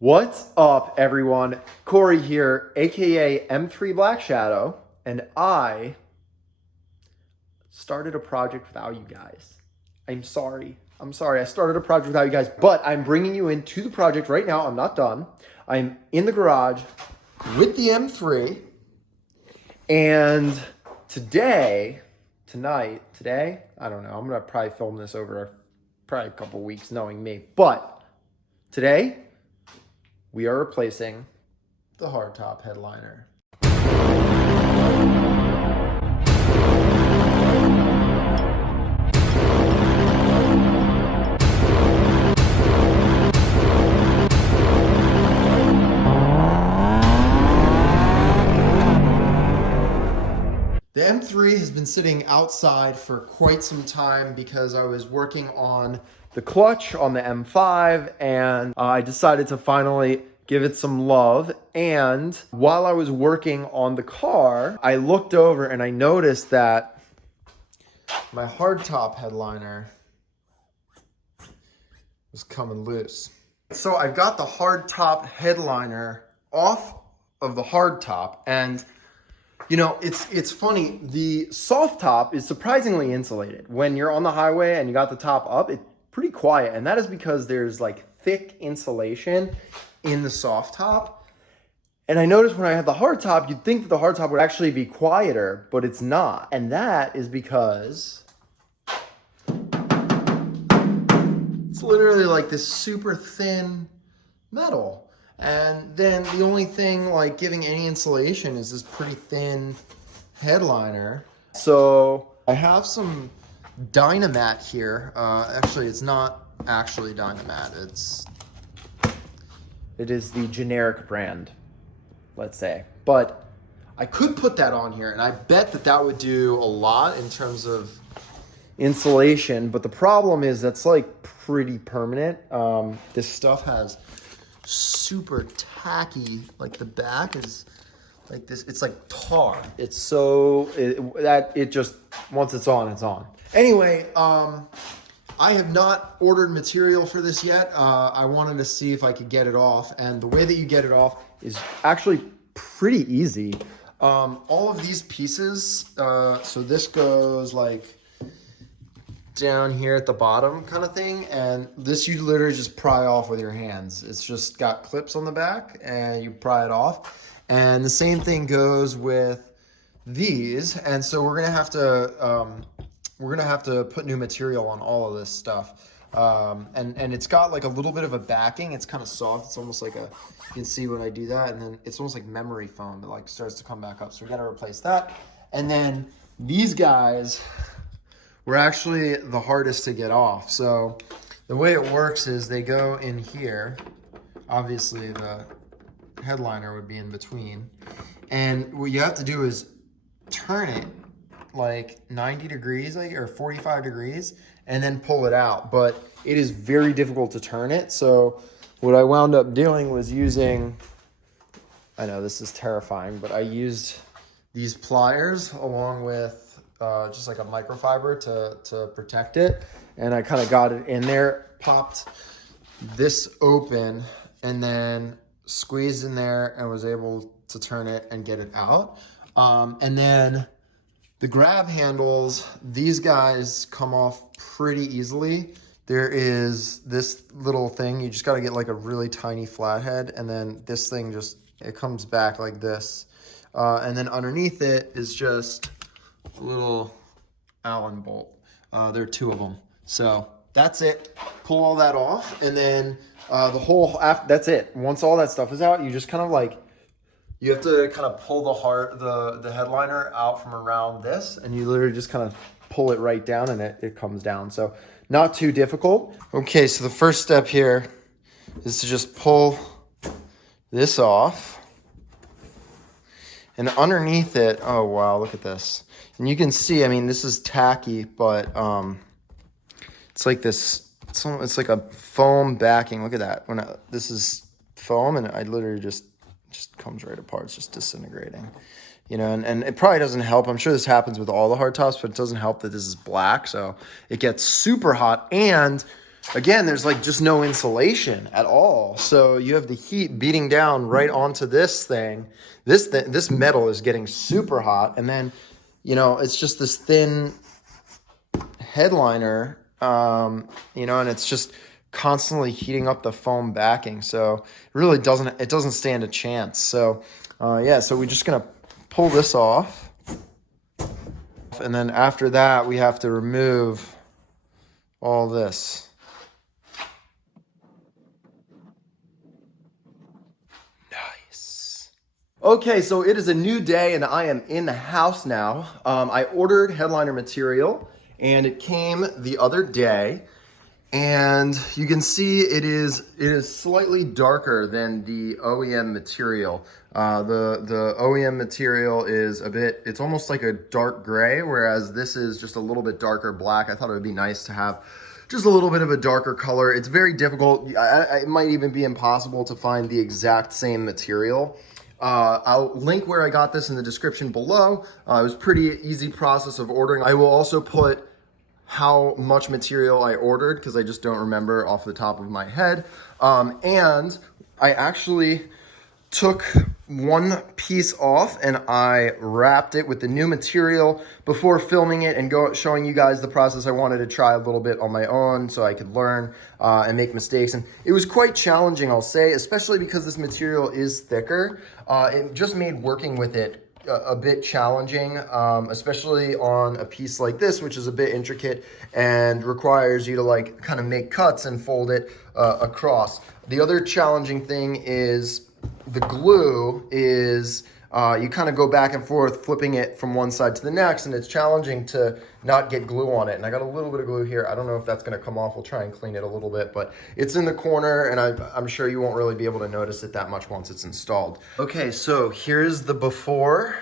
What's up, everyone? Corey here, aka M3 Black Shadow, and I started a project without you guys. I'm sorry. I started a project without you guys, but I'm bringing you into the project right now. I'm not done. I'm in the garage with the M3, and today, I don't know. I'm gonna probably film this over probably a couple weeks, knowing me, but today, we are replacing the hardtop headliner. The M3 has been sitting outside for quite some time because I was working on the clutch on the M5 and I decided to finally give it some love. And while I was working on the car, I looked over and I noticed that my hardtop headliner was coming loose. So I got the hardtop headliner off of the hardtop, and you know, it's funny, the soft top is surprisingly insulated. When you're on the highway and you got the top up, it's pretty quiet, and that is because there's like thick insulation in the soft top. And I noticed when I had the hard top, you'd think that the hard top would actually be quieter, but it's not. And that is because it's literally like this super thin metal. And then the only thing like giving any insulation is this pretty thin headliner. So I have some Dynamat here. Actually, it's not actually Dynamat. It is the generic brand, let's say. But I could put that on here, and I bet that that would do a lot in terms of insulation. But the problem is that's like pretty permanent. This stuff has super tacky, like the back is like this, it's like tar. It's so it just, once it's on, it's on. Anyway, I have not ordered material for this yet. I wanted to see if I could get it off, and the way that you get it off is actually pretty easy. All of these pieces, so this goes like down here at the bottom kind of thing, and this you literally just pry off with your hands. It's just got clips on the back and you pry it off. And the same thing goes with these, and so we're gonna have to put new material on all of this stuff. And it's got like a little bit of a backing. It's kind of soft. It's almost like you can see when I do that, and then it's almost like memory foam that like starts to come back up. So we got to replace that. And then these guys were actually the hardest to get off. So the way it works is they go in here. Obviously the headliner would be in between. And what you have to do is turn it like 90 degrees, like, or 45 degrees, and then pull it out. But it is very difficult to turn it. So what I wound up doing was using, I know this is terrifying, but I used these pliers along with just like a microfiber to protect it. And I kind of got it in there, popped this open, and then squeezed in there and was able to turn it and get it out. And then the grab handles, these guys come off pretty easily. There is this little thing, you just got to get like a really tiny flathead, and then this thing just, it comes back like this. And then underneath it is just a little Allen bolt. There are two of them. So that's it. Pull all that off, and then that's it. Once all that stuff is out, you just kind of like, you have to kind of pull the headliner out from around this, and you literally just kind of pull it right down, and it comes down. So not too difficult. Okay, so the first step here is to just pull this off. And underneath it, oh wow, look at this. And you can see, I mean, this is tacky, but it's like this, it's like a foam backing. Look at that. This is foam, and I literally just comes right apart. It's just disintegrating. You know, and it probably doesn't help. I'm sure this happens with all the hardtops, but it doesn't help that this is black. So it gets super hot. And again, there's like just no insulation at all. So you have the heat beating down right onto this thing. This metal is getting super hot. And then, you know, it's just this thin headliner, you know, and it's just constantly heating up the foam backing. So it really doesn't stand a chance. So yeah, so we're just gonna pull this off. And then after that, we have to remove all this. Nice. Okay, so it is a new day and I am in the house now. I ordered headliner material and it came the other day. And you can see it is slightly darker than the OEM material. The OEM material is it's almost like a dark gray, whereas this is just a little bit darker black. I thought it would be nice to have just a little bit of a darker color. It's very difficult. It might even be impossible to find the exact same material. I'll link where I got this in the description below. It was a pretty easy process of ordering. I will also put how much material I ordered because I just don't remember off the top of my head. And I actually took one piece off and I wrapped it with the new material before filming it and showing you guys the process. I wanted to try a little bit on my own so I could learn and make mistakes. And it was quite challenging, I'll say, especially because this material is thicker. It just made working with it a bit challenging, especially on a piece like this, which is a bit intricate and requires you to like kind of make cuts and fold it across. The other challenging thing is the glue is you kind of go back and forth flipping it from one side to the next, and it's challenging to not get glue on it. And I got a little bit of glue here. I don't know if that's going to come off. We'll try and clean it a little bit, but it's in the corner and I'm sure you won't really be able to notice it that much once it's installed. Okay, so here's the before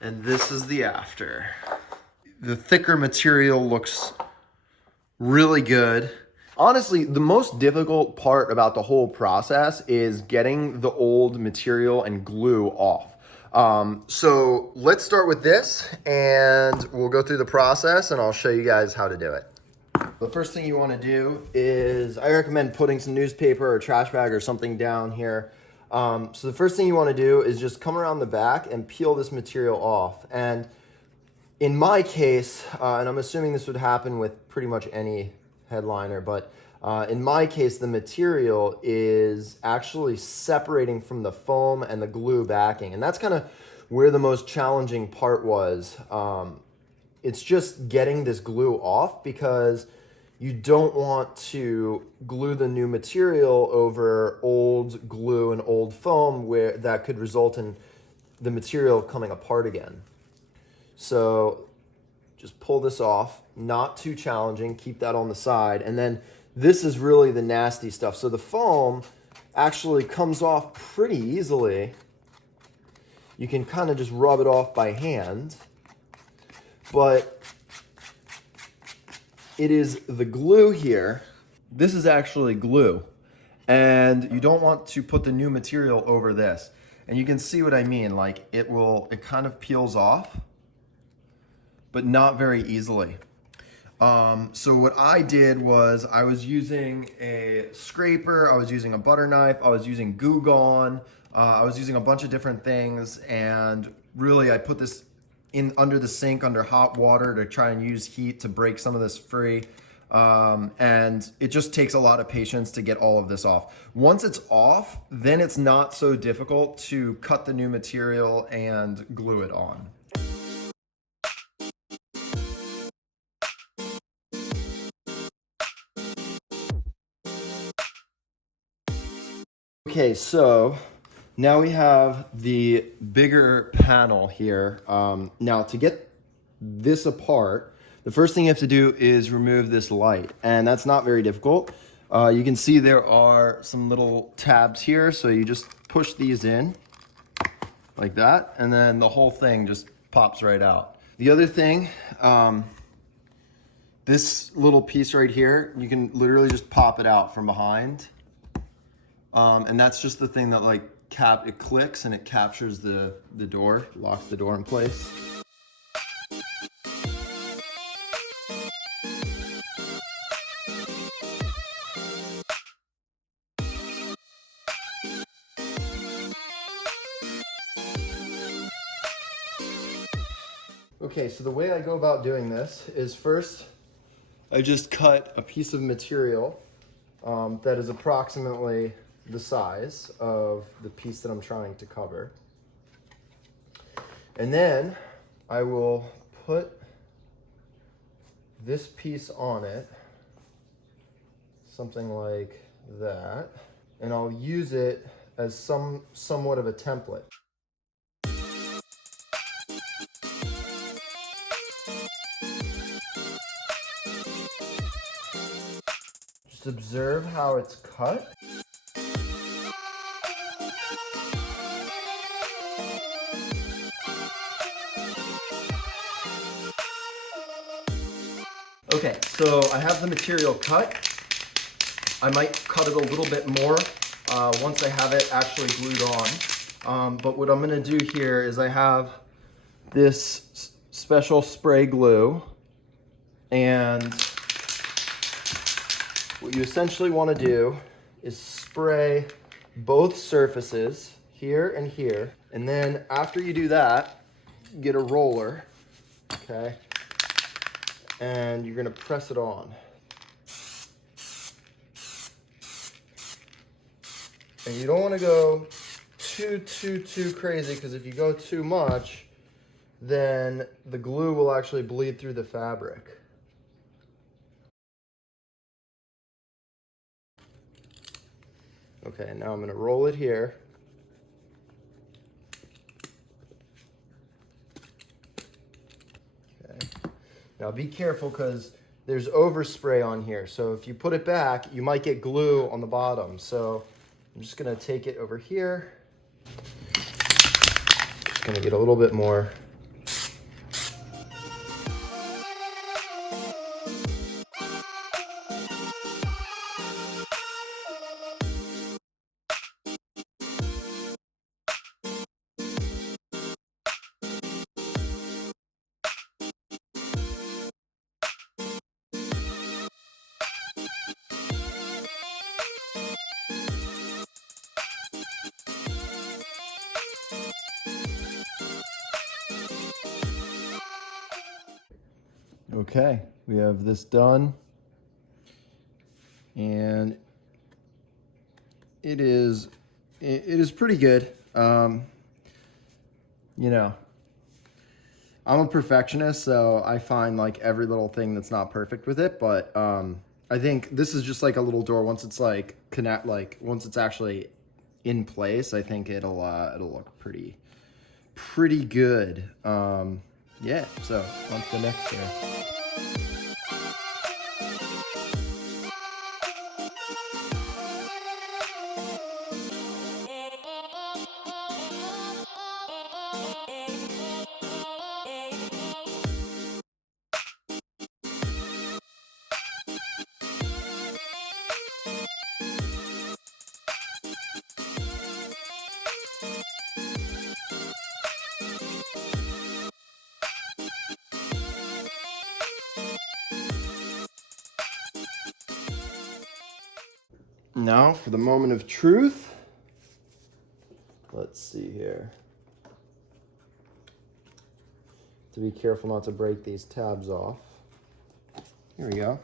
and this is the after. The thicker material looks really good. Honestly, the most difficult part about the whole process is getting the old material and glue off. So let's start with this and we'll go through the process and I'll show you guys how to do it. The first thing you want to do is I recommend putting some newspaper or trash bag or something down here. So the first thing you want to do is just come around the back and peel this material off. And in my case, and I'm assuming this would happen with pretty much any headliner, but in my case, the material is actually separating from the foam and the glue backing. And that's kind of where the most challenging part was. It's just getting this glue off because you don't want to glue the new material over old glue and old foam where that could result in the material coming apart again. So just pull this off, not too challenging, keep that on the side. And then this is really the nasty stuff. So the foam actually comes off pretty easily. You can kind of just rub it off by hand, but it is the glue here. This is actually glue, and you don't want to put the new material over this. And you can see what I mean, like it kind of peels off, but not very easily. So what I did was I was using a scraper, I was using a butter knife, I was using Goo Gone, I was using a bunch of different things, and really I put this in under the sink under hot water to try and use heat to break some of this free. And it just takes a lot of patience to get all of this off. Once it's off, then it's not so difficult to cut the new material and glue it on. Okay, so now we have the bigger panel here. Now to get this apart, the first thing you have to do is remove this light, and that's not very difficult. You can see there are some little tabs here, so you just push these in like that, and then the whole thing just pops right out. The other thing, this little piece right here, you can literally just pop it out from behind. And that's just the thing that like it clicks and it captures the door, locks the door in place. Okay, so the way I go about doing this is first, I just cut a piece of material that is approximately the size of the piece that I'm trying to cover. And then I will put this piece on it, something like that, and I'll use it as somewhat of a template. Just observe how it's cut. Okay, so I have the material cut. I might cut it a little bit more once I have it actually glued on. But what I'm gonna do here is I have this special spray glue, and what you essentially wanna do is spray both surfaces, here and here, and then after you do that, get a roller, okay? And you're gonna press it on. And you don't wanna go too crazy, because if you go too much, then the glue will actually bleed through the fabric. Okay, now I'm gonna roll it here. Okay. Now be careful, because there's overspray on here. So if you put it back, you might get glue on the bottom. So I'm just gonna take it over here. Just gonna get a little bit more. Okay, we have this done, and it is pretty good. You know, I'm a perfectionist, so I find like every little thing that's not perfect with it, but I think this is just like a little door. Once it's like once it's actually in place, I think it'll look pretty good. Yeah, so on to the next here. Now for the moment of truth. Let's see here. To be careful not to break these tabs off. Here we go.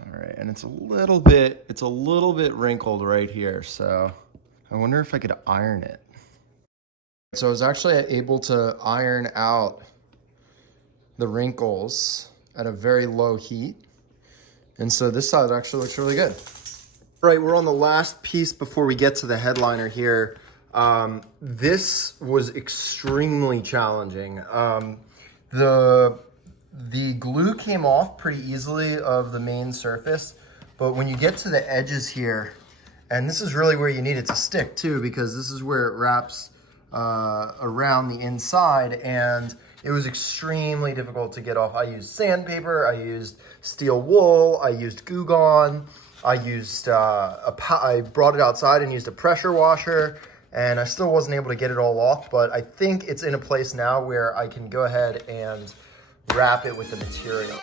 All right, and it's a little bit wrinkled right here, so I wonder if I could iron it. So I was actually able to iron out the wrinkles at a very low heat. And so this side actually looks really good. All right, we're on the last piece before we get to the headliner here. This was extremely challenging. The glue came off pretty easily of the main surface, but when you get to the edges here, and this is really where you need it to stick too, because this is where it wraps around the inside, and it was extremely difficult to get off. I used sandpaper, I used steel wool, I used Goo Gone, I brought it outside and used a pressure washer, and I still wasn't able to get it all off, but I think it's in a place now where I can go ahead and wrap it with the material.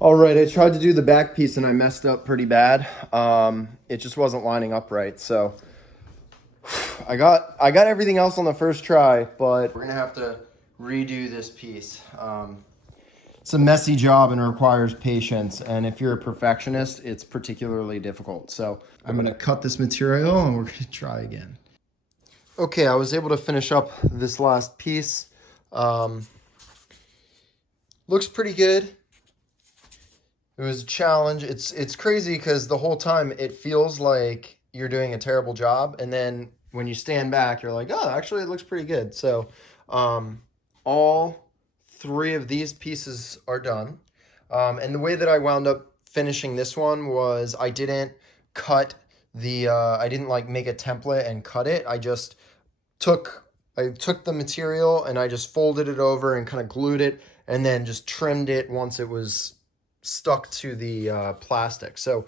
All right, I tried to do the back piece and I messed up pretty bad. It just wasn't lining up right. So I got everything else on the first try, but we're gonna have to redo this piece. It's a messy job and requires patience. And if you're a perfectionist, it's particularly difficult. So I'm gonna cut this material and we're gonna try again. Okay, I was able to finish up this last piece. Looks pretty good. It was a challenge. It's crazy because the whole time it feels like you're doing a terrible job, and then when you stand back, you're like, oh, actually, it looks pretty good. So all three of these pieces are done. And the way that I wound up finishing this one was I didn't cut I didn't like make a template and cut it. I took the material and I just folded it over and kind of glued it and then just trimmed it once it was stuck to the plastic. So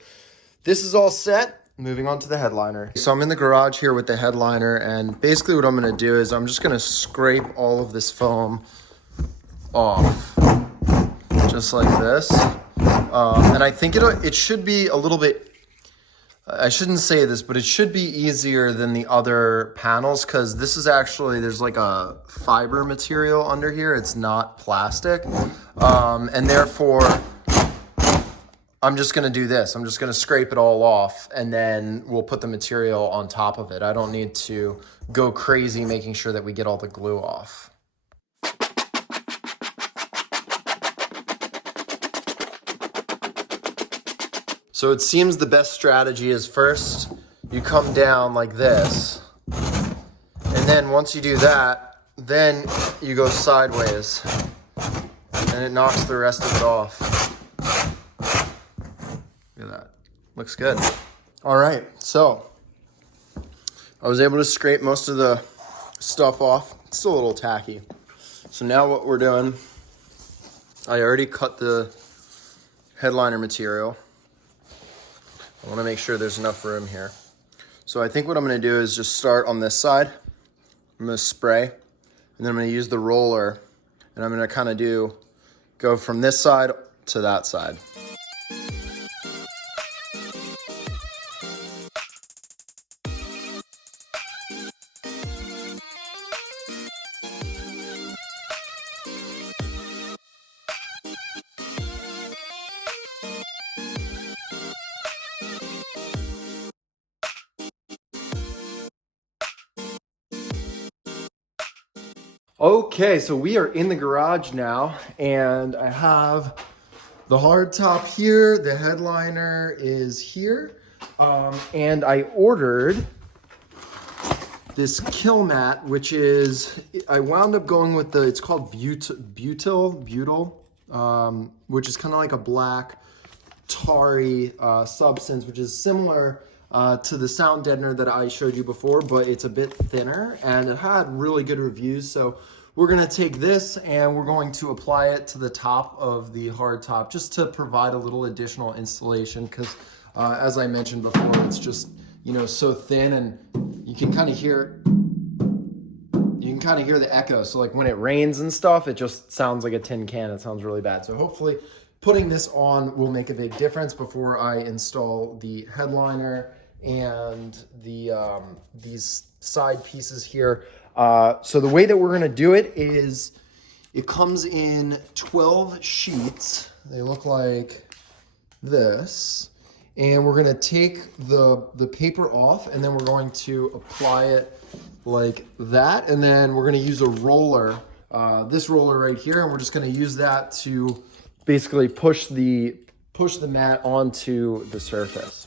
this is all set. Moving on to the headliner. So I'm in the garage here with the headliner, and basically what I'm going to do is I'm just going to scrape all of this foam off just like this. And I think it should be a little bit, I shouldn't say this, but it should be easier than the other panels because this is actually, there's like a fiber material under here. It's not plastic. And therefore, I'm just going to do this. I'm just going to scrape it all off, and then we'll put the material on top of it. I don't need to go crazy making sure that we get all the glue off. So it seems the best strategy is first you come down like this, and then once you do that, then you go sideways, and it knocks the rest of it off. Look at that. Looks good. All right, so I was able to scrape most of the stuff off. It's still a little tacky. So now what we're doing, I already cut the headliner material. I want to make sure there's enough room here. So I think what I'm going to do is just start on this side. I'm going to spray, and then I'm going to use the roller, and I'm going to kind of go from this side to that side. Okay, so we are in the garage now, and I have the hardtop here. The headliner is here, and I ordered this kill mat, which is, I wound up going with it's called butyl, which is kind of like a black tarry substance, which is similar to the sound deadener that I showed you before, but it's a bit thinner, and it had really good reviews. So we're gonna take this and we're going to apply it to the top of the hardtop just to provide a little additional insulation, because as I mentioned before, it's just, you know, so thin, and you can kind of hear the echo. So like when it rains and stuff, it just sounds like a tin can. It sounds really bad. So hopefully putting this on will make a big difference before I install the headliner and these side pieces here. So the way that we're gonna do it is it comes in 12 sheets. They look like this. And we're gonna take the paper off, and then we're going to apply it like that. And then we're gonna use a roller, this roller right here, and we're just gonna use that to basically push the mat onto the surface.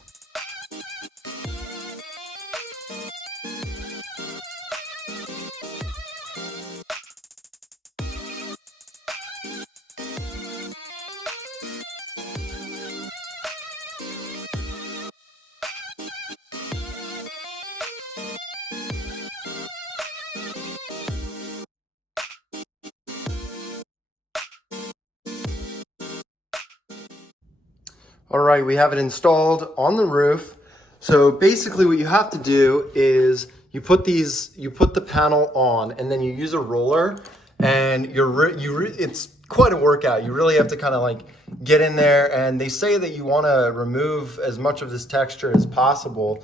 All right, we have it installed on the roof. So basically what you have to do is you put the panel on, and then you use a roller, and it's quite a workout. You really have to kind of like get in there, and they say that you want to remove as much of this texture as possible.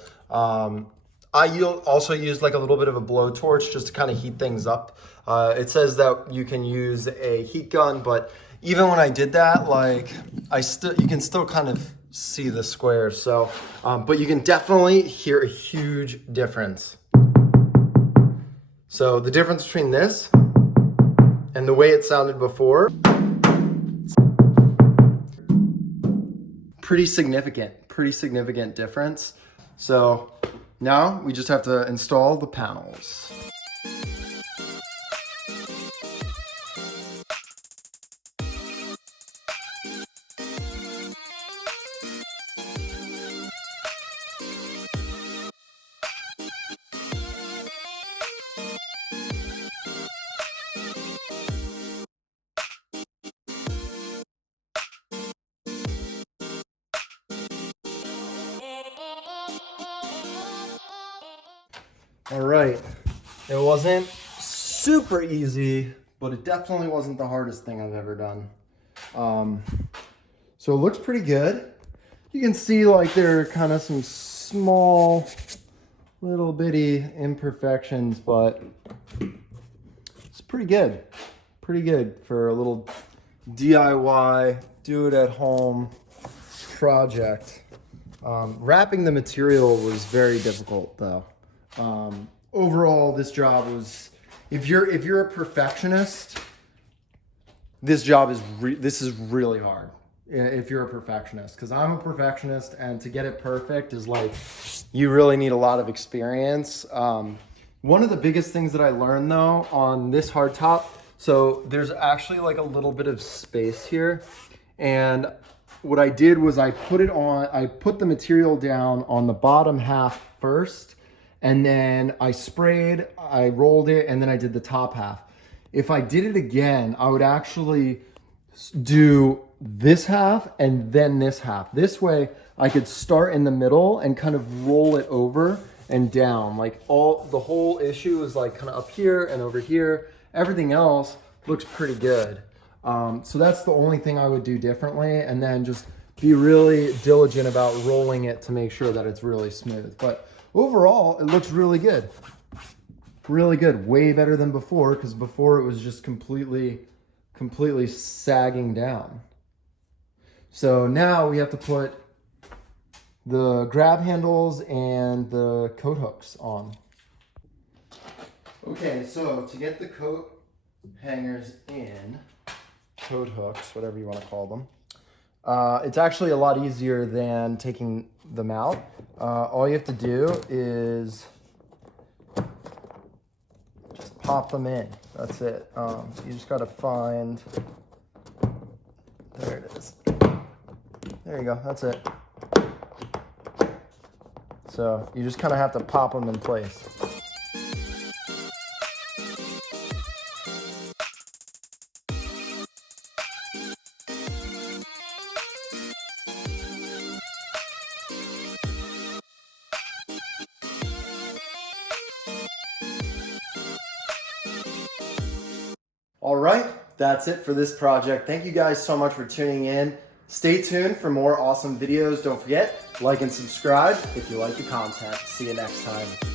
I also used like a little bit of a blowtorch just to kind of heat things up. It says that you can use a heat gun, but even when I did that, like you can still kind of see the squares. So, but you can definitely hear a huge difference. So the difference between this and the way it sounded before, pretty significant difference. So now we just have to install the panels. All right, it wasn't super easy, but it definitely wasn't the hardest thing I've ever done. So it looks pretty good. You can see like there are kind of some small little bitty imperfections, but it's pretty good. Pretty good for a little DIY, do it at home project. Wrapping the material was very difficult though. Overall, this job was, if you're a perfectionist, this is really hard. If you're a perfectionist, because I'm a perfectionist, and to get it perfect is like, you really need a lot of experience. One of the biggest things that I learned though on this hardtop, so there's actually like a little bit of space here, and what I did was I put the material down on the bottom half first, and then I sprayed, I rolled it, and then I did the top half. If I did it again, I would actually do this half and then this half. This way I could start in the middle and kind of roll it over and down. Like the whole issue is like kind of up here and over here. Everything else looks pretty good. So that's the only thing I would do differently, and then just be really diligent about rolling it to make sure that it's really smooth. But overall, it looks really good. Really good. Way better than before, because before it was just completely sagging down. So now we have to put the grab handles and the coat hooks on. Okay, so to get the coat hangers in, coat hooks, whatever you want to call them, it's actually a lot easier than taking them out. All you have to do is just pop them in. That's it. You just got to find, there it is. There you go, that's it. So you just kind of have to pop them in place. All right, that's it for this project. Thank you guys so much for tuning in. Stay tuned for more awesome videos. Don't forget, like and subscribe if you like the content. See you next time.